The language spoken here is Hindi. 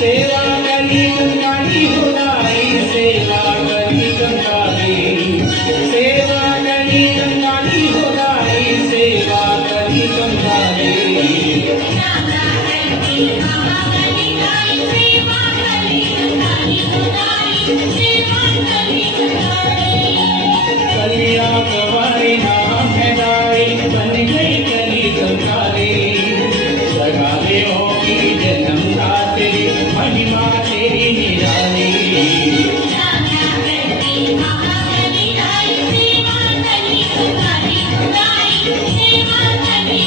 सेवा करी गंगाई होदाई सेवा करी गंगाई सेवा करी गंगाई होदाई सेवा करी गंगाई कलिया कवाई नाम है दाई बन गई कली गंगाई जगावे होगी जन्म का तेरी महिमा तेरी निराली सेवा करी